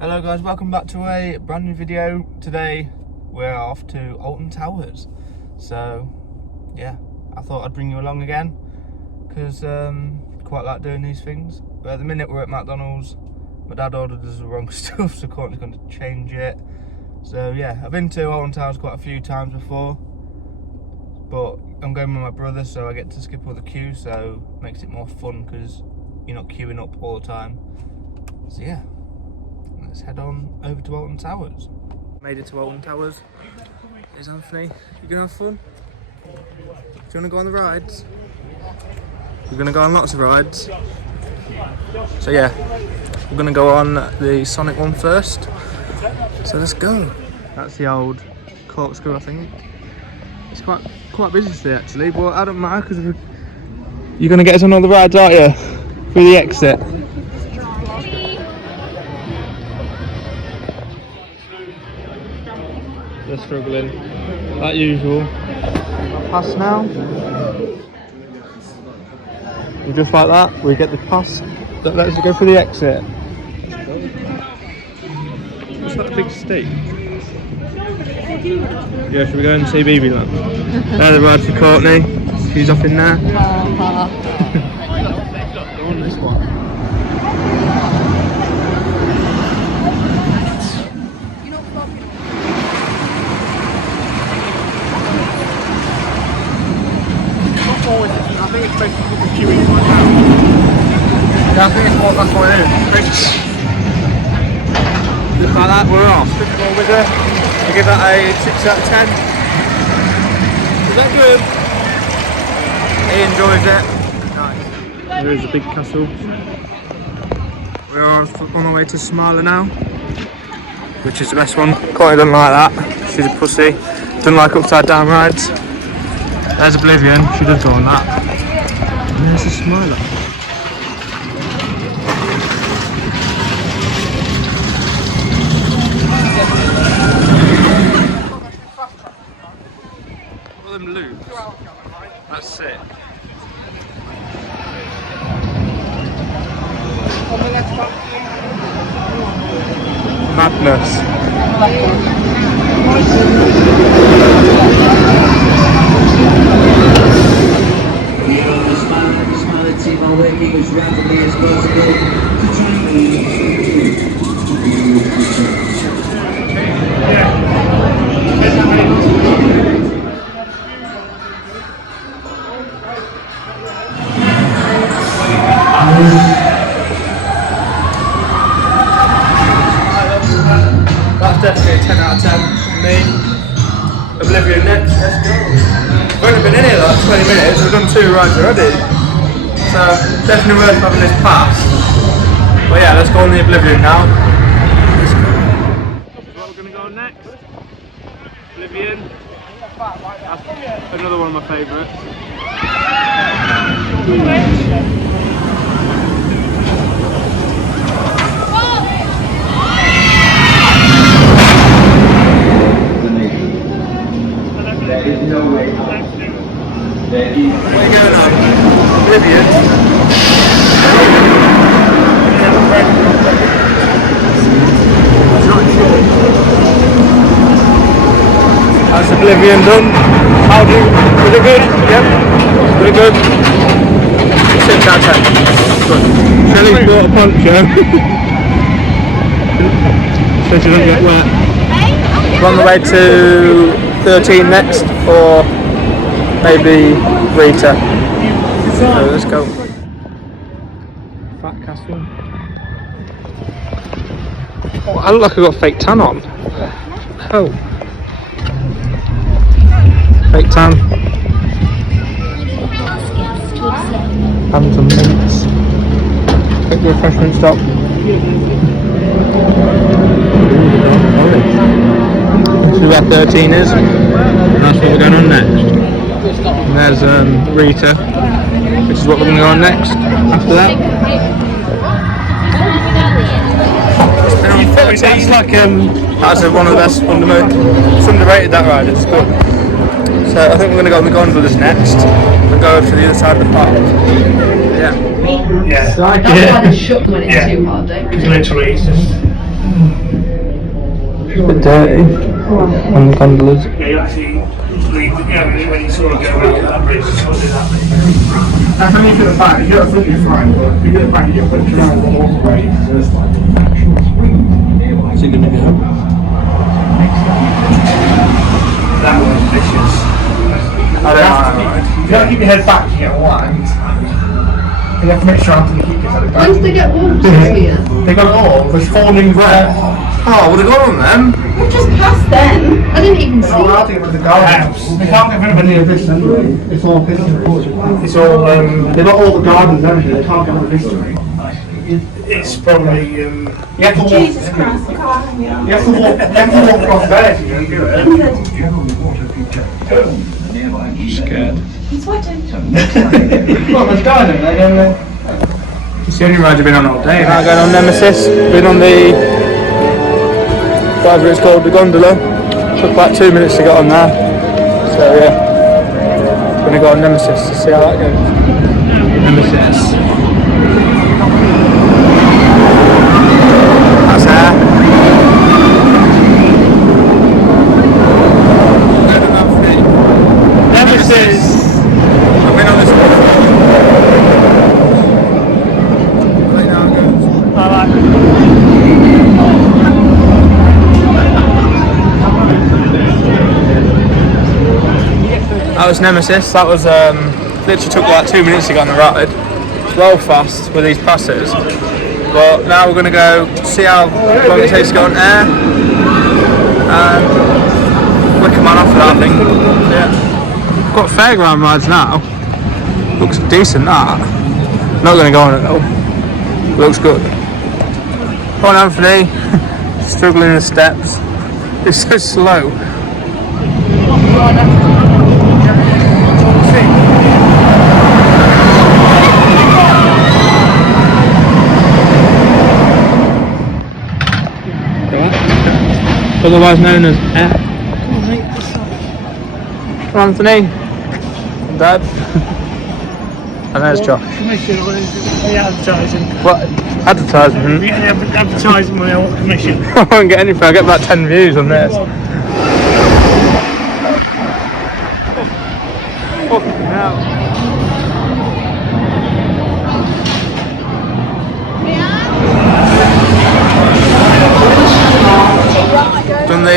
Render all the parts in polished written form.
Hello guys, welcome back to a brand new video. Today we're off to Alton Towers. So yeah, I thought I'd bring you along again because quite like doing these things. But at the minute we're at McDonald's. My dad ordered us the wrong stuff, so Courtney's going to change it. So yeah, I've been to Alton Towers quite a few times before, but I'm going with my brother, so I get to skip all the queues, so it makes it more fun because you're not queuing up all the time. So yeah, let's head on over to Alton Towers. Made it to Alton Towers. Here's Anthony. You gonna have fun? Do you wanna go on the rides? We're gonna go on lots of rides. So yeah, we're gonna go on the Sonic one first. So let's go. That's the old corkscrew, I think. It's quite busy today actually, but I don't matter because you're gonna get us on all the rides, aren't you? Through the exit. They're struggling, like usual. Pass now. And just like that, we get the pass that lets us go through the exit. What's that big steak? Yeah, should we go and see BB Land? There's the ride for Courtney. She's off in there. Go on this one. I think it's supposed to put the queuing right now. Yeah, I think that's what it is. Just like that, we're off. Took it all with her. I give that a 6 out of 10. Is that good? He enjoys it. Nice. There is a big castle. We're on our way to Smiler now, which is the best one. Courtney doesn't like that. She's a pussy. Doesn't like upside down rides. There's Oblivion, she does go on that. And there's a Smiler. All them loops. That's sick. Madness. Working as rapidly as possible to try and That's definitely a 10 out of 10 for me. Oblivion next, let's go. We've only been in here like 20 minutes, we've done 2 rides already. So definitely worth having this pass. But yeah, let's go on the Oblivion now. Let's go. What we're going to go on next? Oblivion. That's another one of my favourites. there is no way. Where are you going on? Oblivion. That's Oblivion done. How do you? Really good? Yep. Really good. 6 out of 10. Good. Shelley's brought a poncho. So she doesn't get wet. We're on the way to 13 next, or maybe Rita. So let's go. Fat castle. Oh, I look like I've got fake tan on. Oh. Fake tan. And some mints. Quick refreshment stop. This is where 13 is. That's what we're going on next. And there's Rita, which is what we're going to go on next after that. It's like that's one of the best, it's underrated, that ride, it's good. So I think we're going to go on the gondolas next and go over to the other side of the park. Yeah. Yeah. That's why they shook when it's too hard, don't It's literally, it's just bit dirty on the gondolas. Yeah, you actually leave, when you sort of go over that bridge, you sort of do that. That's only for the back. You don't think you're fine, but if you get the back, you get put around the waterway. Is he gonna go? That was vicious. You don't keep your head back, you get whacked. You have to make sure Anthony keeps his head back. Once they get wolves here, They got it all. There's 4 rings there. Oh, would have gone on them. we just passed them. I didn't even They're see not allowed to it. get rid of the gardens. They can't get rid of any of this anyway. It's all business. It's all, they've got all the gardens and everything. They can't get rid of this. It's probably, You have to walk, Jesus Christ, I can't. you have to walk across there if you don't do it. Scared. He's sweating. Well, there's gardens there, don't they? It's the only ride I've been on all day. Now going on Nemesis, been on the, whatever it's called, the gondola. Took about 2 minutes to get on there. So yeah, gonna go on Nemesis to see how that goes. Nemesis. That's there. Nemesis! I've been on this one before. That was Nemesis. That was literally took like 2 minutes to get on the ride. It's well fast with these passes. But now we're gonna go see how long it takes to go on air. And Wicker Man after that, I think. Yeah. Got fairground rides now. Looks decent that. Not gonna go on it though. Looks good. Come on Anthony. Struggling the steps. It's so slow. Otherwise known as F. Come on, Anthony. Dad. And there's Josh. commission on advertising. What? Advertisement? We get any advertising money, I want commission. I won't get anything. I'll get about 10 views on this. Fucking hell. Done the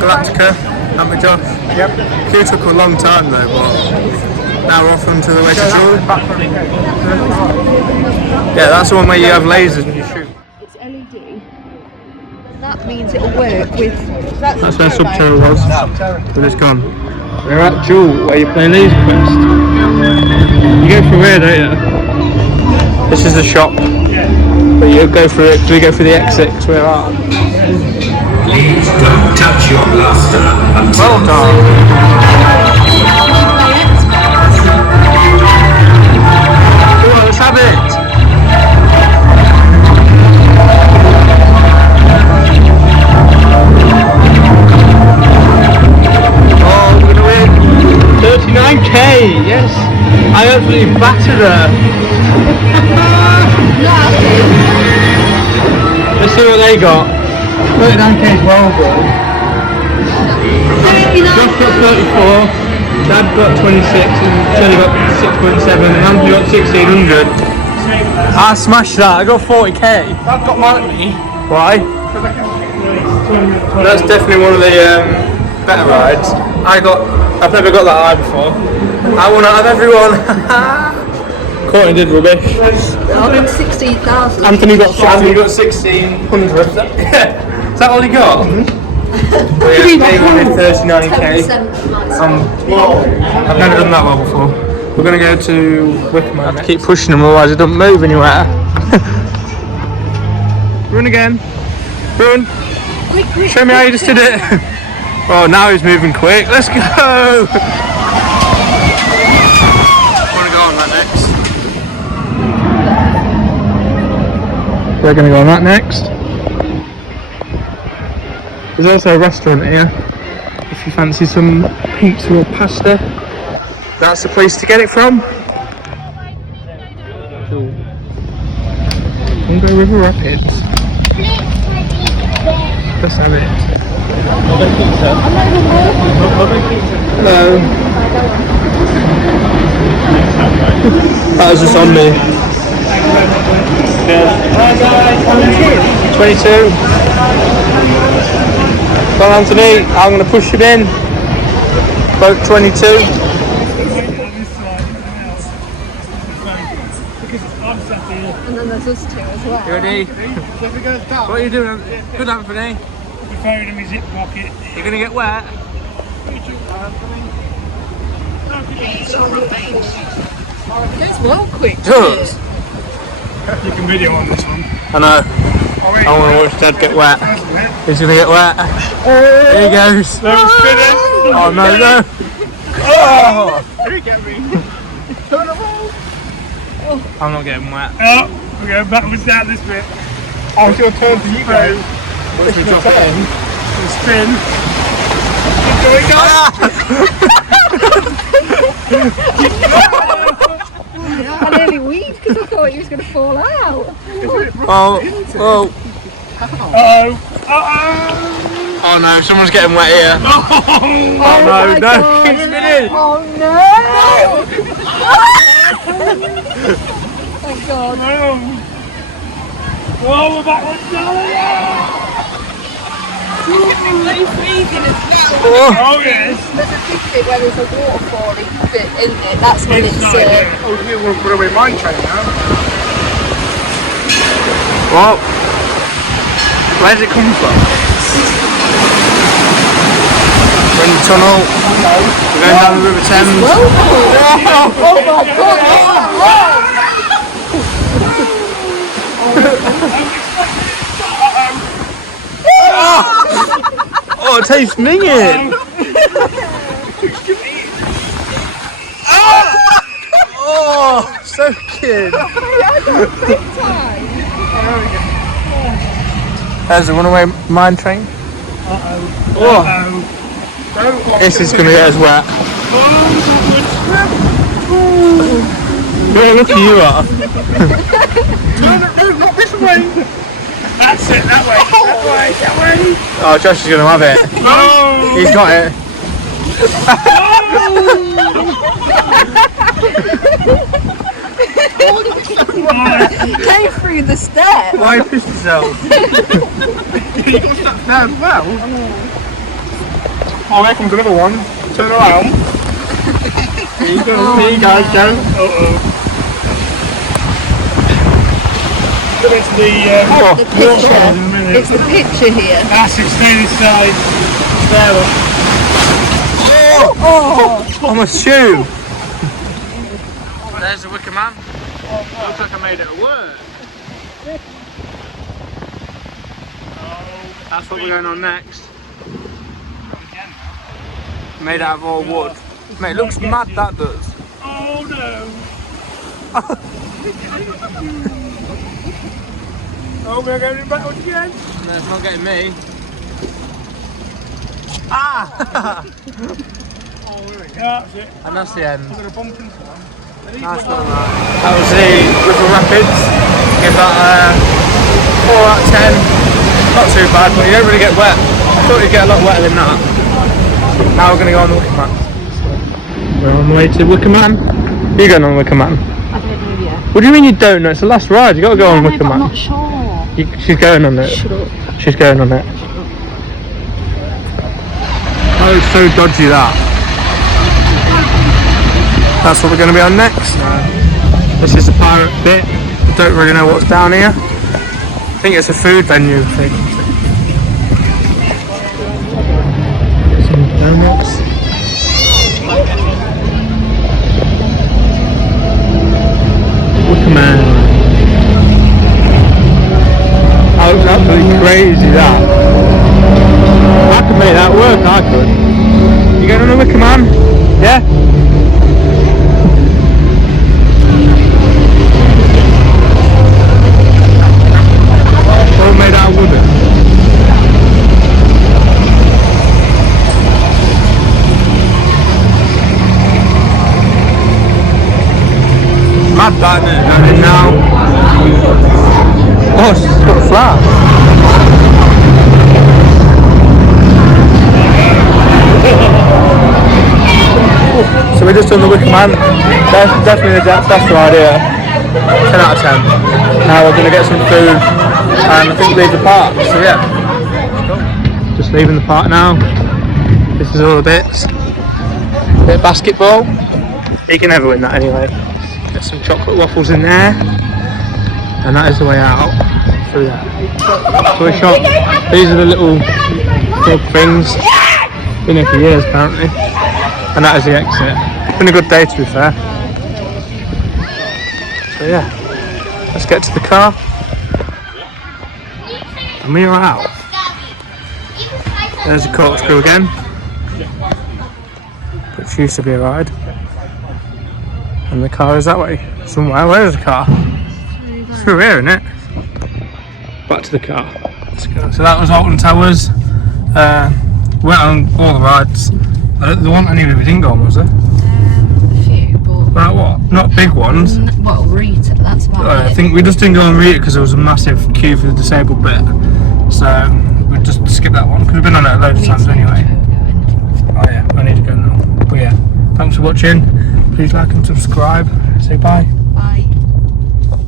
Galactica, haven't we, Josh? Yep. Queue took a long time though, but now we're off onto the way to Jewel. Yeah, that's the one where you have lasers when you shoot. It's LED. That means it'll work with. That's where Subterra was, but it's gone. We're at Jewel, where you play Laser Quest. You go through here, don't you? This is the shop. But you go through it, we go through the exits, we're at. Please don't touch your blaster until Well done. Come on, let's have it. Oh, we're gonna win 39k, yes. I absolutely battered her. Let's see what they got. 39k as well, bro. Josh got 34, Dad got 26, and Kelly got 6.7, and Anthony got 1600. I smashed that, I got 40k. I've got money. Why? That's definitely one of the better rides. I've never got that high before. I won out of everyone. Courtney did rubbish. I won 16,000. Anthony got 1600. Is that all he got? They won 39k. I've never done that well before. We're going to go to Wickham. I have to keep pushing him, otherwise it doesn't move anywhere. Run again. Run. Show me how you just did it. Oh, now he's moving quick. Let's go. I want to go on that next. We're going to go on that next. There's also a restaurant here. If you fancy some pizza or pasta, that's the place to get it from. Congo River Rapids. Let's have it. Hello. That was just on me. 22. Go on, Anthony. I'm going to push him in. Boat 22. And then there's us two as well. You ready? What are you doing? Good, Anthony. The phone in my zip pocket. You're going to get wet. It's well quick. Does. You can video on this one. I know. I want to watch Dad get wet. He's going to get wet. Here he goes. Oh no, no. Oh! Turn around. I'm not getting wet. Oh, we're going backwards down this bit. Oh, it's your turn to you guys. Watch me drop it. And spin. I nearly weaved because I thought he was going to fall out. Oh, oh. Uh-oh. Uh-oh. Oh no, someone's getting wet here. Oh. Oh no, my no, God. keep spinning. Oh no! Thank God. Oh, we're backwards down again. Oh yes. There's a big bit where there's a waterfalling bit, isn't it? That's when it's... Oh, we're away mine train now. Whoa. Where did it come from? We're in the tunnel. We're going down the River Thames. Oh my God! Oh, it tastes minging. Oh, so good. There's a runaway mine train. Oh, this is going to get us wet. Where look at you are. No, not this way. That's it, that way, that way, that way. Oh, Josh is going to have it. Oh. He's got it. Came through the step. Why you pissed yourself? You got stuck there as well. Oh, there comes another one. Turn around. Here you go, here you go, go. Uh-oh. It's the picture. It's the picture here. That's it, stay inside. There, look. On my shoe. There's the Wicker Man. Looks like I made it work. That's what we're going on next. Made out of all wood. Mate, it looks mad, that does. Oh no. Oh, we're going backwards again. No, it's not getting me. Ah! That's it. And that's the end. We're going to bump into one. Nice one, that was the River Rapids. Give that 4 out of 10. Not too bad, but you don't really get wet. I thought you'd get a lot wetter than that. Now we're going to go on the Wicker Man. We're on the way to Wicker Man. You're going on the Wicker Man? I don't know yet. What do you mean you don't know? It's the last ride. You got to go on Wicker Man. I'm not sure. She's going on it. Shut up. She's going on it. Oh, it's so dodgy that. That's what we're going to be on next. This is the pirate bit. I don't really know what's down here. I think it's a food venue thing. Some donuts. Wicker Man. That looks absolutely crazy, that. I could make that work, I could. You going on a Wicker Man? Yeah? All made out of wood. Mad that, isn't it? Going in now. Oh, it's got flat. Alton the Wicker Man. Definitely that's the idea. 10 out of 10. Now we're going to get some food and I think leave the park. So yeah, just leaving the park now. This is all the bits. Bit of basketball. You can never win that anyway. Get some chocolate waffles in there, and that is the way out through there. Toy shop. These are the little dog things. Been here for years apparently, and that is the exit. Been a good day to be fair. So yeah, let's get to the car, and we are out. There's the corkscrew again, which used to be a ride. And the car is that way, somewhere. Where is the car? Through here, isn't it? Back to the car. Let's go. So that was Alton Towers. Went on all the rides. There wasn't any that we didn't go on, was there? A few, but... About what? Not big ones. Well, Rita, that's about it. I think we just didn't go on Rita because there was a massive queue for the disabled bit. So we just skipped that one because we've been on it loads of times anyway. Oh yeah, I need to go now. But yeah, thanks for watching. Please like and subscribe. Say bye.